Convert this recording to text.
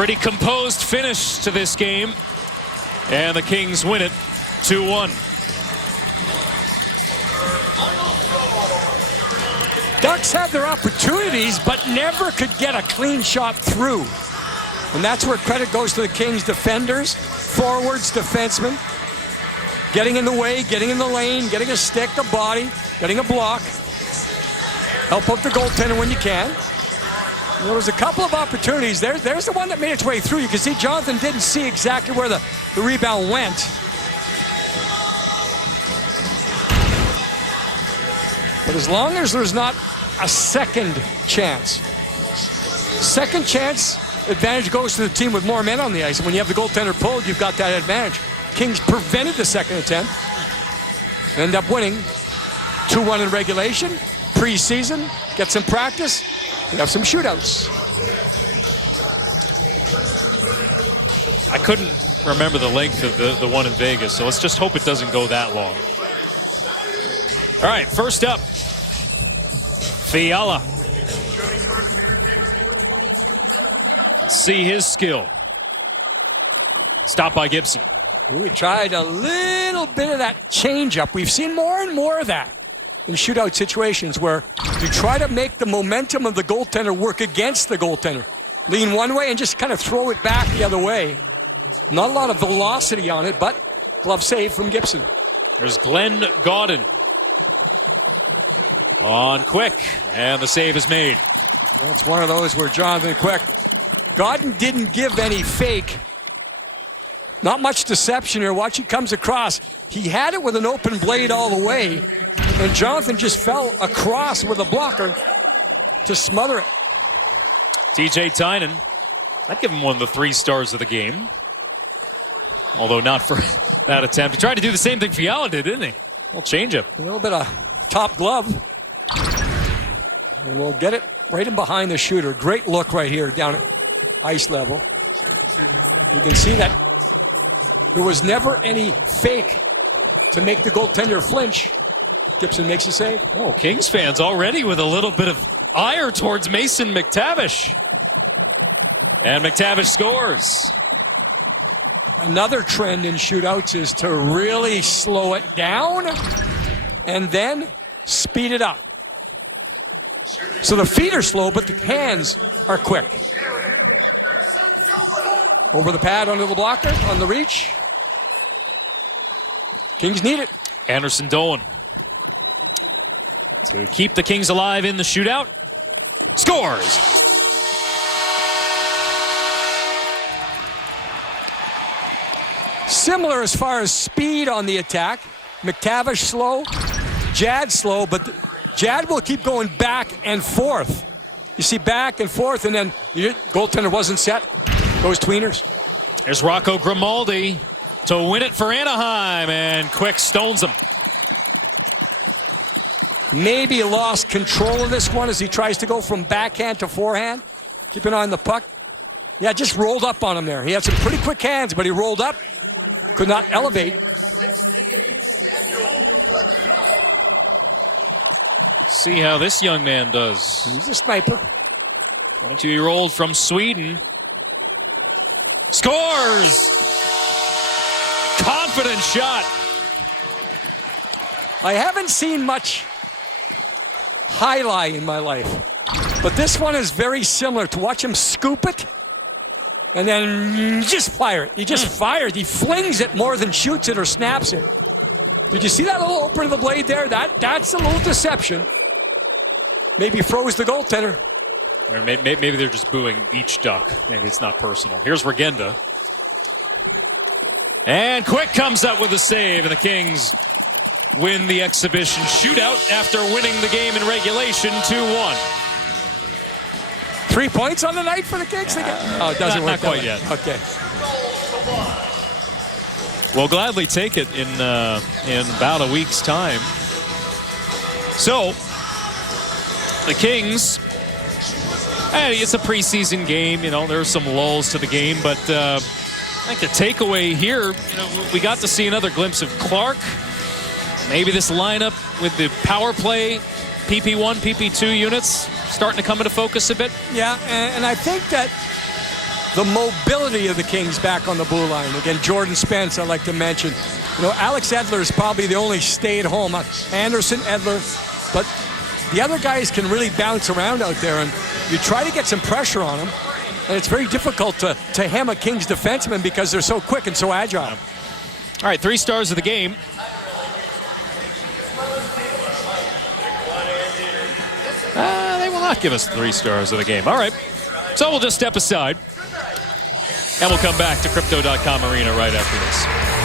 Pretty composed finish to this game. And the Kings win it 2-1. Ducks had their opportunities, but never could get a clean shot through. And that's where credit goes to the Kings defenders, forwards, defensemen. Getting in the way, getting in the lane, getting a stick, a body, getting a block. Help out the goaltender when you can. There was a couple of opportunities. There's the one that made its way through. You can see Jonathan didn't see exactly where the rebound went. But as long as there's not a second chance. Second chance, advantage goes to the team with more men on the ice. And when you have the goaltender pulled, you've got that advantage. Kings prevented the second attempt. End up winning 2-1 in regulation. Preseason, get some practice. We have some shootouts. I couldn't remember the length of the one in Vegas, so let's just hope it doesn't go that long. All right, first up, Fiala. See his skill. Stop by Gibson. We tried a little bit of that changeup. We've seen more and more of that in shootout situations where you try to make the momentum of the goaltender work against the goaltender. Lean one way and just kind of throw it back the other way. Not a lot of velocity on it, but glove save from Gibson. There's Glenn Gaudin on Quick, and the save is made. Well, it's one of those where Jonathan Quick, Gaudin didn't give any fake. Not much deception here. Watch, he comes across. He had it with an open blade all the way, and Jonathan just fell across with a blocker to smother it. TJ Tynan, I'd give him one of the 3 stars of the game. Although not for that attempt. He tried to do the same thing Fiala did, didn't he? We'll change it. A little bit of top glove. And we'll get it right in behind the shooter. Great look right here down at ice level. You can see that there was never any fake to make the goaltender flinch. Gibson makes a save. Oh, Kings fans already with a little bit of ire towards Mason McTavish. And McTavish scores. Another trend in shootouts is to really slow it down and then speed it up. So the feet are slow, but the hands are quick. Over the pad, onto the blocker, on the reach. Kings need it. Anderson Dolan to keep the Kings alive in the shootout. Scores! Similar as far as speed on the attack. McTavish slow, Jad slow, but Jad will keep going back and forth. You see back and forth, and then your goaltender wasn't set. Goes tweeners. There's Rocco Grimaldi to win it for Anaheim, and Quick stones him. Maybe lost control of this one as he tries to go from backhand to forehand. Keep an eye on the puck. Yeah, just rolled up on him there. He had some pretty quick hands, but he rolled up. Could not elevate. See how this young man does. He's a sniper. 22-year-old from Sweden. Scores! Confident shot. I haven't seen much highlight in my life, but this one is very similar. To watch him scoop it and then just fire it. He just fired. He flings it more than shoots it or snaps it. Did you see that little open of the blade there? That's a little deception. Maybe froze the goaltender. Or maybe they're just booing each duck. Maybe it's not personal. Here's Regenda. And Quick comes up with a save, and the Kings win the exhibition shootout after winning the game in regulation 2-1. 3 points on the night for the Kings again? Oh, it doesn't work. Not quite yet. Okay. We'll gladly take it in about a week's time. So, the Kings, it's a preseason game. You know, there's some lulls to the game, but I think the takeaway here, we got to see another glimpse of Clark. Maybe this lineup with the power play, PP1, PP2 units starting to come into focus a bit. Yeah, and I think that the mobility of the Kings back on the blue line. Again, Jordan Spence, I'd like to mention. You know, Alex Edler is probably the only stay-at-home. Anderson, Edler, but the other guys can really bounce around out there, and you try to get some pressure on them, and it's very difficult to hem a Kings defenseman because they're so quick and so agile. All right, 3 stars of the game. They will not give us 3 stars of the game. All right, so we'll just step aside, and we'll come back to Crypto.com Arena right after this.